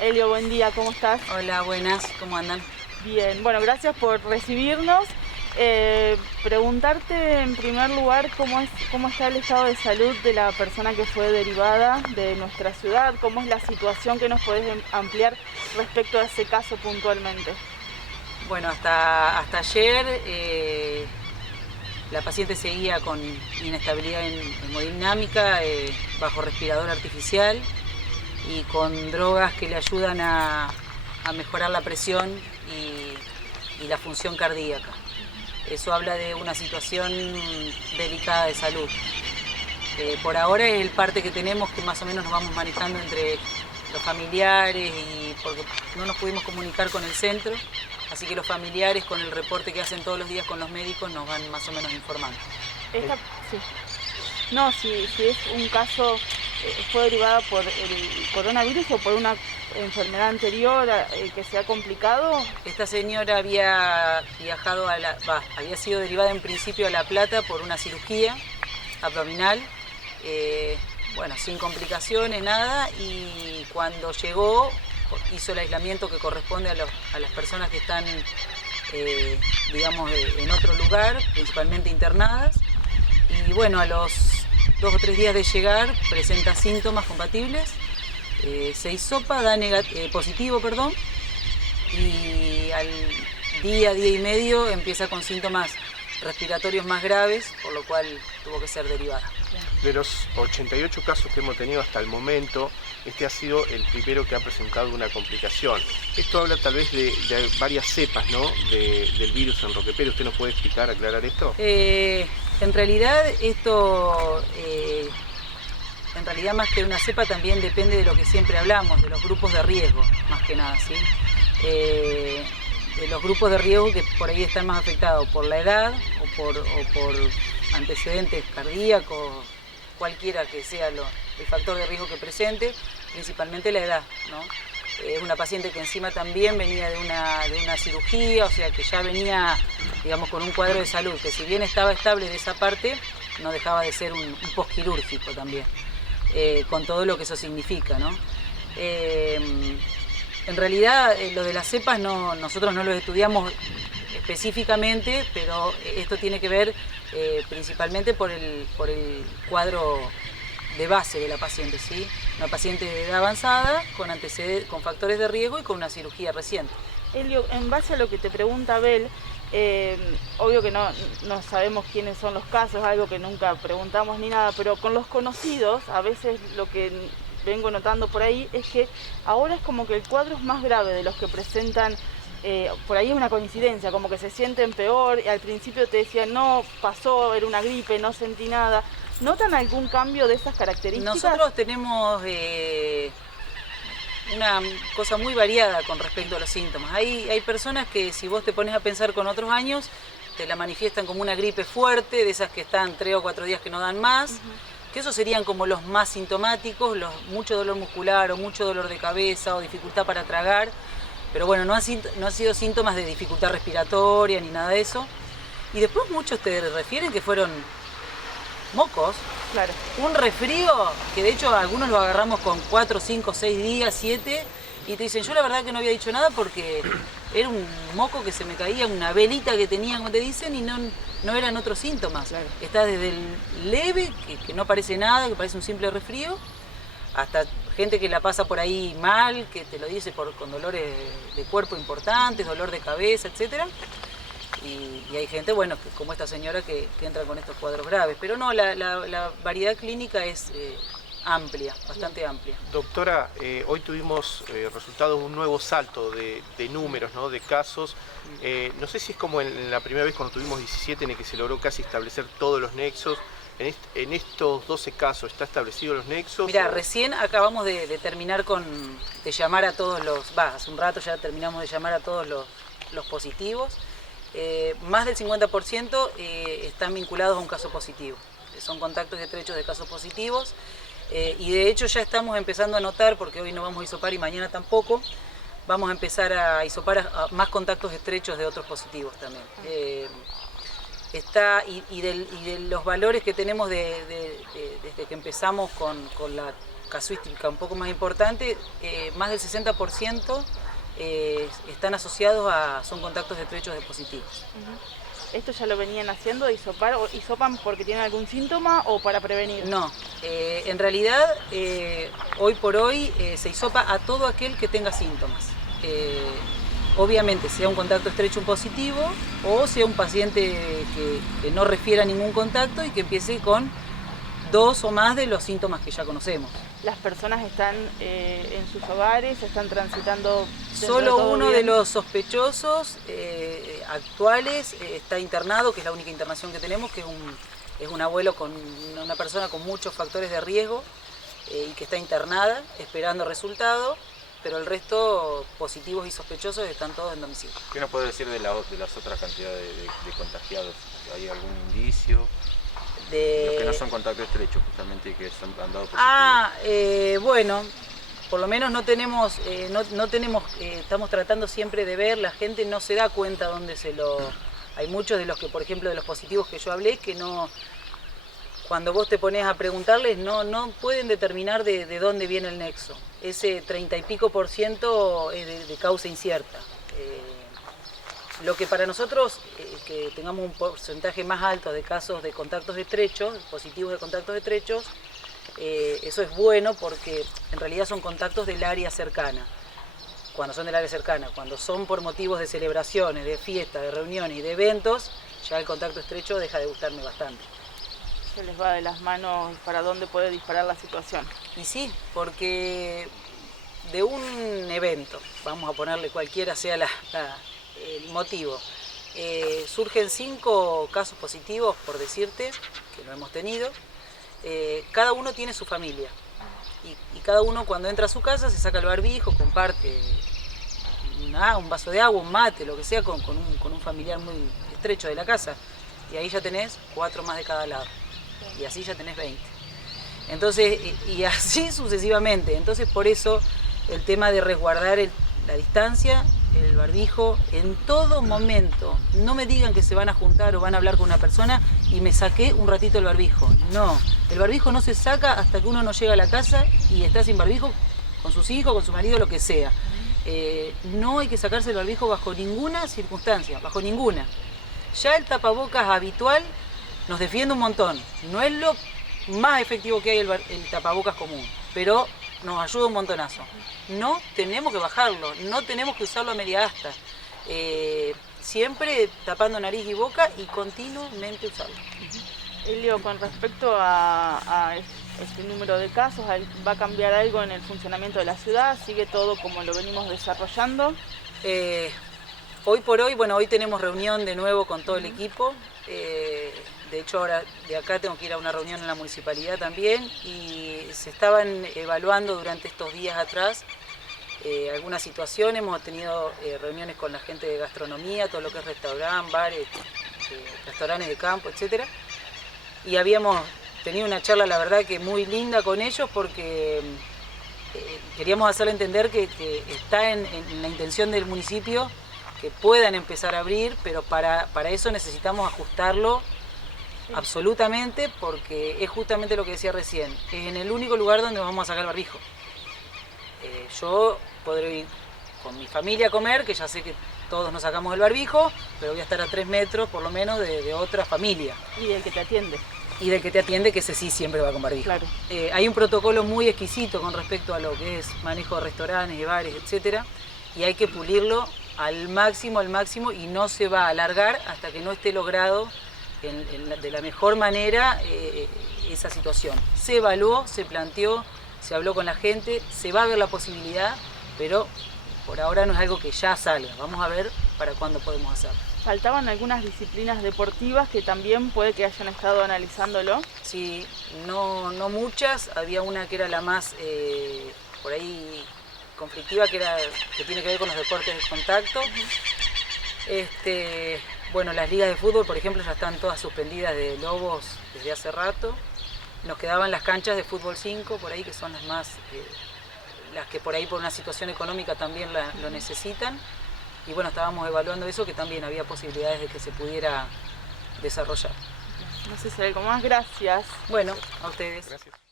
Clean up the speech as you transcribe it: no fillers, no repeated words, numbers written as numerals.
Elio, buen día, ¿cómo estás? Hola, buenas, ¿cómo andan? Bien, bueno, gracias por recibirnos. Preguntarte en primer lugar cómo está el estado de salud de la persona que fue derivada de nuestra ciudad, cómo es la situación que nos podés ampliar respecto a ese caso puntualmente. Bueno, hasta ayer la paciente seguía con inestabilidad hemodinámica, bajo respirador artificial y con drogas que le ayudan a mejorar la presión y la función cardíaca. Eso habla de una situación delicada de salud. Por ahora es el parte que tenemos, que más o menos nos vamos manejando entre los familiares, y porque no nos pudimos comunicar con el centro, así que los familiares, con el reporte que hacen todos los días con los médicos, nos van más o menos informando. Sí. No, si es un caso, fue derivada por el coronavirus o por una enfermedad anterior que se ha complicado. Esta señora había viajado había sido derivada en principio a La Plata por una cirugía abdominal, bueno, sin complicaciones, nada, y cuando llegó hizo el aislamiento que corresponde a las personas que están, digamos, en otro lugar, principalmente internadas, y bueno, a los 2 o 3 días de llegar presenta síntomas compatibles, se hisopa, da positivo, y al día y medio empieza con síntomas respiratorios más graves, por lo cual tuvo que ser derivada. De los 88 casos que hemos tenido hasta el momento, este ha sido el primero que ha presentado una complicación. Esto habla tal vez de varias cepas, ¿no?, del virus en Roque Pérez. ¿Usted nos puede explicar, aclarar esto? En realidad esto, más que de una cepa, también depende de lo que siempre hablamos, de los grupos de riesgo, más que nada, ¿sí? De los grupos de riesgo que por ahí están más afectados por la edad o por antecedentes cardíacos, cualquiera que sea el factor de riesgo que presente, principalmente la edad, ¿no? Es una paciente que encima también venía de una cirugía, o sea que ya venía, digamos, con un cuadro de salud, que si bien estaba estable de esa parte, no dejaba de ser un posquirúrgico también, con todo lo que eso significa, ¿no? En realidad lo de las cepas nosotros no lo estudiamos específicamente, pero esto tiene que ver principalmente por el cuadro de base de la paciente, ¿sí? Una paciente de edad avanzada, con antecedentes, con factores de riesgo y con una cirugía reciente. Elio, en base a lo que te pregunta Abel, obvio que no sabemos quiénes son los casos, algo que nunca preguntamos ni nada, pero con los conocidos, a veces lo que vengo notando por ahí es que ahora es como que el cuadro es más grave de los que presentan. Por ahí es una coincidencia, como que se sienten peor, y al principio te decían, no, pasó, era una gripe, no sentí nada. ¿Notan algún cambio de esas características? Nosotros tenemos una cosa muy variada con respecto a los síntomas. Hay personas que, si vos te pones a pensar con otros años, te la manifiestan como una gripe fuerte, de esas que están 3 o 4 días que no dan más, que esos serían como los más sintomáticos, mucho dolor muscular o mucho dolor de cabeza o dificultad para tragar. Pero bueno, no han sido síntomas de dificultad respiratoria ni nada de eso. Y después muchos te refieren que fueron mocos, claro, un resfrío, que de hecho algunos lo agarramos con 4, 5, 6 días, 7, y te dicen, yo la verdad que no había dicho nada porque era un moco que se me caía, una velita que tenía, como te dicen, y no eran otros síntomas. Claro. Está desde el leve, que no parece nada, que parece un simple resfrío, hasta gente que la pasa por ahí mal, que te lo dice con dolores de cuerpo importantes, dolor de cabeza, etcétera. Y hay gente, bueno, como esta señora que entra con estos cuadros graves. Pero no, la variedad clínica es amplia, bastante amplia. Doctora, hoy tuvimos resultados de un nuevo salto de números, ¿no?, de casos. No sé si es como en la primera vez cuando tuvimos 17, en el que se logró casi establecer todos los nexos. En estos 12 casos, ¿está establecidos los nexos? Mira, recién acabamos de terminar de llamar a todos hace un rato ya terminamos de llamar a todos los positivos. Más del 50% están vinculados a un caso positivo. Son contactos estrechos de casos positivos. Y de hecho ya estamos empezando a notar, porque hoy no vamos a hisopar y mañana tampoco, vamos a empezar a hisopar a más contactos estrechos de otros positivos también. Y de los valores que tenemos desde que empezamos con la casuística un poco más importante, más del 60% están asociados son contactos estrechos de positivos. ¿Esto ya lo venían haciendo, hisopar, o hisopan porque tienen algún síntoma o para prevenir? No, en realidad hoy por hoy se hisopa a todo aquel que tenga síntomas. Obviamente, sea un contacto estrecho un positivo o sea un paciente que no refiera ningún contacto y que empiece con 2 o más de los síntomas que ya conocemos. ¿Las personas están en sus hogares, están transitando? Solo uno de los sospechosos actuales está internado, que es la única internación que tenemos, que es un abuelo con una persona con muchos factores de riesgo y que está internada esperando resultado, pero el resto, positivos y sospechosos, están todos en domicilio. ¿Qué nos puede decir de las otras cantidades de contagiados? ¿Hay algún indicio? Los que no son contacto estrecho, justamente, que han dado positivo. Bueno, por lo menos no tenemos, estamos tratando siempre de ver, la gente no se da cuenta dónde Hay muchos de los que, por ejemplo, de los positivos que yo hablé, que no, cuando vos te pones a preguntarles, no pueden determinar de dónde viene el nexo. Ese 30 y pico % es de causa incierta. Lo que para nosotros, que tengamos un porcentaje más alto de casos de contactos estrechos, positivos de contactos estrechos, eso es bueno porque en realidad son contactos del área cercana. Cuando son del área cercana, cuando son por motivos de celebraciones, de fiestas, de reuniones y de eventos, ya el contacto estrecho deja de gustarme bastante. Se les va de las manos para dónde puede disparar la situación. Y sí, porque de un evento, vamos a ponerle cualquiera sea el motivo, surgen 5 casos positivos, por decirte, que lo hemos tenido. Cada uno tiene su familia y cada uno cuando entra a su casa se saca el barbijo, comparte un vaso de agua, un mate, lo que sea, con un familiar muy estrecho de la casa, y ahí ya tenés 4 más de cada lado y así ya tenés 20. Entonces, y así sucesivamente. Entonces, por eso el tema de resguardar la distancia, el barbijo, en todo momento. No me digan que se van a juntar o van a hablar con una persona y me saqué un ratito el barbijo. No, el barbijo no se saca hasta que uno no llega a la casa y está sin barbijo, con sus hijos, con su marido, lo que sea. No hay que sacarse el barbijo bajo ninguna circunstancia, bajo ninguna. Ya el tapabocas habitual nos defiende un montón. No es lo más efectivo que hay el tapabocas común, pero nos ayuda un montonazo. No tenemos que bajarlo, no tenemos que usarlo a media asta. Siempre tapando nariz y boca y continuamente usarlo. Elio, con respecto a este número de casos, ¿va a cambiar algo en el funcionamiento de la ciudad? ¿Sigue todo como lo venimos desarrollando? Hoy por hoy, bueno, hoy tenemos reunión de nuevo con todo el equipo. De hecho, ahora de acá tengo que ir a una reunión en la municipalidad también y se estaban evaluando durante estos días atrás algunas situaciones. Hemos tenido reuniones con la gente de gastronomía, todo lo que es restaurante, bares, restaurantes de campo, etcétera. Y habíamos tenido una charla, la verdad, que muy linda con ellos porque queríamos hacerle entender que está en la intención del municipio que puedan empezar a abrir, pero para eso necesitamos ajustarlo absolutamente, porque es justamente lo que decía recién, es en el único lugar donde vamos a sacar el barbijo. Yo podré ir con mi familia a comer, que ya sé que todos nos sacamos el barbijo, pero voy a estar a 3 metros por lo menos de otra familia. Y del que te atiende. Y del que te atiende, que ese sí siempre va con barbijo. Claro. Hay un protocolo muy exquisito con respecto a lo que es manejo de restaurantes, de bares, etcétera, y hay que pulirlo al máximo y no se va a alargar hasta que no esté logrado de la mejor manera esa situación. Se evaluó, se planteó, se habló con la gente, se va a ver la posibilidad, pero por ahora no es algo que ya salga. Vamos a ver para cuándo podemos hacerlo. Faltaban algunas disciplinas deportivas que también puede que hayan estado analizándolo. Sí, no muchas. Había una que era la más por ahí conflictiva, que tiene que ver con los deportes de contacto. Bueno, las ligas de fútbol, por ejemplo, ya están todas suspendidas de Lobos desde hace rato. Nos quedaban las canchas de fútbol 5 por ahí, que son las más, las que por ahí por una situación económica también lo necesitan. Y bueno, estábamos evaluando eso, que también había posibilidades de que se pudiera desarrollar. No sé si hay algo más. Gracias. Bueno, a ustedes. Gracias.